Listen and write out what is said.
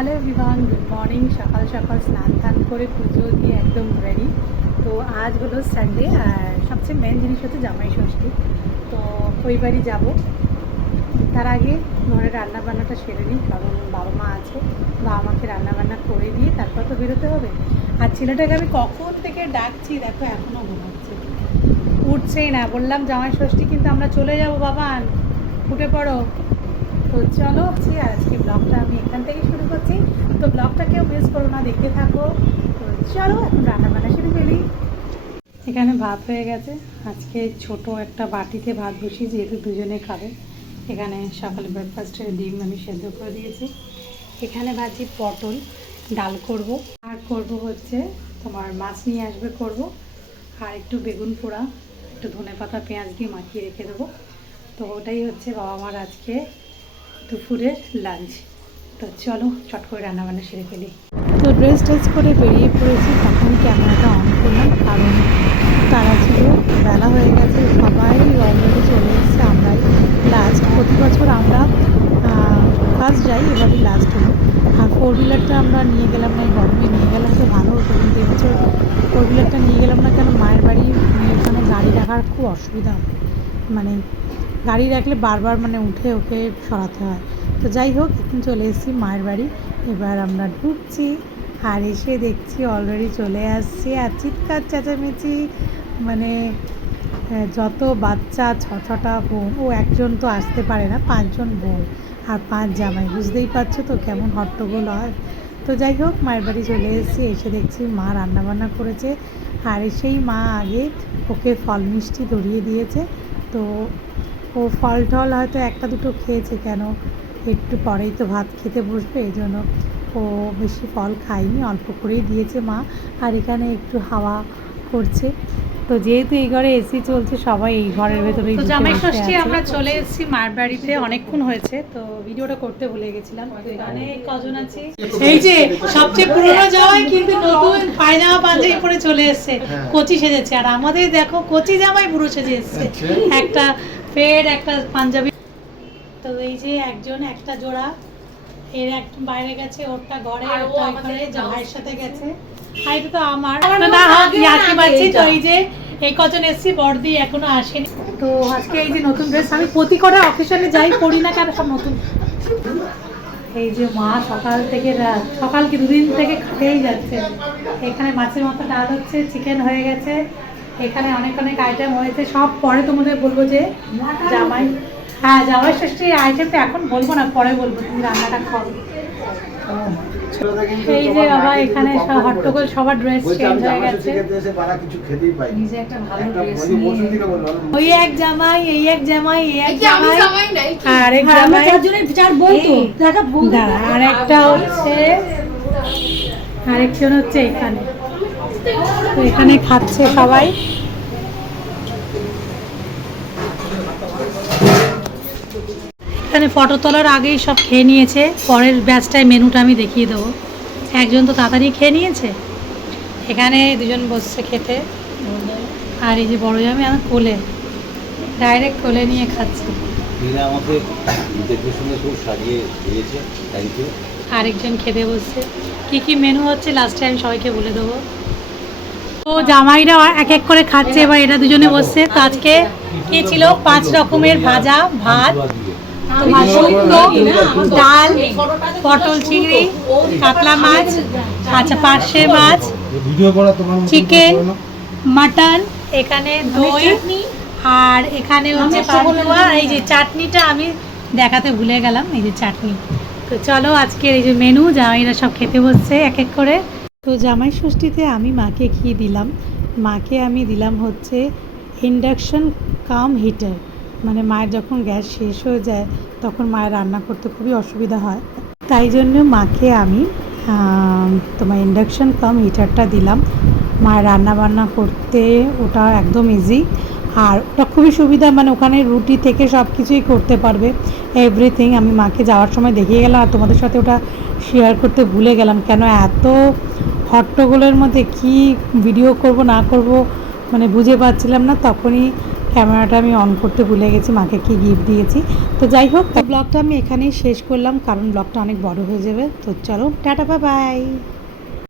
Hello everyone, good morning. সকাল সকাল স্নান টান করে পুজো দিয়ে একদম রেডি। তো আজ হলো সানডে, আর সবচেয়ে মেন জিনিস হচ্ছে জামাই ষষ্ঠী। তো ওই বাড়ি যাবো। তার আগে ঘরে রান্নাবান্নাটা সেরে নিই, কারণ বাবা মা আছে, বাবা মাকে রান্নাবান্না করে দিয়ে তারপর তো বেরোতে হবে। আর ছেলেটাকে আমি কখন থেকে ডাকছি, দেখো এখনও ঘুমাচ্ছে, উঠছেই না। বললাম জামাই ষষ্ঠী কিন্তু আমরা চলে যাবো, বাবান উঠে পড়ো। তো চলো, আর আজকে ব্লগটা আমি এখান থেকেই শুরু করছি। তো ব্লগটা কেউ মিস করো না, দেখতে থাকো। তো চলো এখন রান্নাবান্না শুরু করি। এখানে ভাত হয়ে গেছে। আজকে ছোট একটা বাটিতে ভাত বসিয়ে, যেহেতু দুজনে খাবে। এখানে সকালে ব্রেকফাস্টে ডিম আমি সেদ্ধ করে দিয়েছি। এখানে ভাজি পটল, ডাল করব, আর করব হচ্ছে তোমার মাছ নিয়ে আসবে করব, আর একটু বেগুন পোড়া, একটু ধনেপাতা পেঁয়াজ দিয়ে মাখিয়ে রেখে দেবো। তো ওটাই হচ্ছে বাবা মার আজকে দুপুরের লাঞ্চ। তো চলো চট করে রান্নাবান্না সেরে ফেলি। তো ড্রেস ট্রেস করে বেরিয়ে পড়েছি, তখন ক্যামেরাটা অন করলাম, কারণ তারা ছিল, বেলা হয়ে গেছে, সবাই অলরেডি চলে এসেছে। আমরাই লাস্ট, প্রতি বছর আমরা ফার্স্ট যাই, এবারই লাস্ট হলো। আর ফোর হুইলারটা আমরা নিয়ে গেলাম না, এই গরমে নিয়ে গেলাম তো ভালো হতো, কিন্তু এবছর ফোর হুইলারটা নিয়ে গেলাম না কেন, মায়ের বাড়ি ওখানে গাড়ি রাখার খুব অসুবিধা, মানে গাড়ি রাখলে বারবার মানে উঠে ওকে সরাতে হয়। তো যাই হোক, এখন চলে এসেছি মায়ের বাড়ি। এবার আমরা ঢুকছি, আর এসে দেখছি অলরেডি চলে আসছি, আর চিৎকার চেঁচামেচি, মানে যত বাচ্চা, ছটা বোন, ও একজন তো আসতে পারে না, 5জন বোন আর 5 জামাই, বুঝতেই পারছো তো কেমন হট্টগোল হয়। তো যাই হোক, মায়ের বাড়ি চলে এসেছি, এসে দেখছি মা রান্নাবান্না করেছে, আর এসেই মা আগে ওকে ফল মিষ্টি ধরিয়ে দিয়েছে। তো ও ফল টল হয়তো একটা দুটো খেয়েছে, কেন একটু পরেই তো ভাত খেতে বসবে, এই জন্য ও বেশি ফল খায়নি, অল্প করেই দিয়েছে মা। আর এখানে একটু হাওয়া করছে, তো যেহেতু এই ঘরে এসি চলছে, সবাই এই ঘরের ভেতরেই। তো জামাই ষষ্ঠী আমরা চলে এসেছি মায়ের বাড়িতে, অনেকক্ষণ হয়েছে, তো ভিডিওটা করতে ভুলে গেছিলাম। তো এখানে কজন আছে, এই যে সবচেয়ে পুরোনো জামাই কিন্তু নতুন পায়জামা পাঞ্জাবি পরে চলে এসেছে, কচি সেজেছে। আর আমাদের দেখো কচি জামাই বুড়ো সেজে এসেছে, একটা ফের একটা পাঞ্জাবি। তো এই যে একজন একটা জোড়া, এর একদম বাইরে গেছে, ওরটা ঘরে, ওরটা ঘরে জামাইয়ের সাথে গেছে। আর এটা তো আমার না, ইয়ার্কি মারছি। তো এই যে এই কজন এসছি, বড়দি এখনো আসেনি। তো আজকে এই যে নতুন ড্রেস, আমি প্রতি কটা অকেশনে যাই, পরি না কেন, সব নতুন। এই যে মা সকাল থেকে সকাল কি দুদিন থেকে খেয়েই যাচ্ছে। এখানে মাছের মতো ডাল হচ্ছে, চিকেন হয়ে গেছে, এখানে অনেক অনেক আইটেম হয়েছে, সব পরে তোমাদের বলবো। যে জামাই, হ্যাঁ জামাই ষষ্ঠীর আইটেমটা এখন বলবো না, পরে বলবো, তুমি রান্নাটা খাও। এই যে বাবা, এখানে সব হট্টগোল, সবার ড্রেস চেঞ্জ হয়ে গেছে। ওই এক জামাই, এই এক জামাই, এই এক জামাই, আর এক জামাই, আর একটা হচ্ছে, আরেকজন হচ্ছে এখানে। তো এখানে খাচ্ছে সবাই। এখানে ফটো তোলার আগেই সব খেয়ে নিয়েছে, পরের ব্যাচটায় মেনুটা আমি দেখিয়ে দেবো। একজন তো তাড়াতাড়ি খেয়ে নিয়েছে, এখানে দুজন বসছে খেতে, আর এই যে বড় জামাই আমার কোলে, ডাইরেক্ট কোলে নিয়ে খাচ্ছে। আরেকজন খেতে বসছে। কি কি মেনু হচ্ছে লাস্টে আমি সবাইকে বলে দেবো। তো জামাইরা এক এক করে খাচ্ছে, এবার এরা দুজনে বসছে। তো আজকে কি ছিল, 5 রকমের ভাজা, ভাত, তোমার শুক্তো, ডাল, পটল চিংড়ি, কাতলা মাছ, আচ্ছা পার্শে মাছ, চিকেন, মাটন, এখানে দই, আর এখানে হচ্ছে পান্তুয়া। এই যে চাটনিটা আমি দেখাতে ভুলে গেলাম, এই যে চাটনি। তো চলো আজকের এই যে মেনু, জামাইরা সব খেতে বসছে এক এক করে। তো জামাই ষষ্ঠীতে আমি মাকে কি দিলাম, মাকে আমি দিলাম হচ্ছে ইন্ডাকশন কাম হিটার। মানে মায়ের যখন গ্যাস শেষ হয়ে যায়, তখন মায়ের রান্না করতে খুবই অসুবিধা হয়, তাই জন্য মাকে আমি তোমার ইন্ডাকশন কাম হিটারটা দিলাম। মায়ের রান্না বান্না করতে ওটা একদম ইজি, আর ওটা খুবই সুবিধা, মানে ওখানে রুটি থেকে সব কিছুই করতে পারবে, এভরিথিং। আমি মাকে যাওয়ার সময় দেখিয়ে গেলাম, আর তোমাদের সাথে ওটা শেয়ার করতে ভুলে গেলাম, কেন এত হট্টগোলের মধ্যে কি ভিডিও করব না করব মানে বুঝে পাচ্ছিলাম না। তখনই ক্যামেরাটা আমি অন করতে ভুলে গেছি, মাকে কি গিফট দিয়েছি। তো যাই হোক, ব্লগটা আমি এখানেই শেষ করলাম, কারণ ব্লগটা অনেক বড় হয়ে যাবে। তো চলো, টাটা, বাই বাই।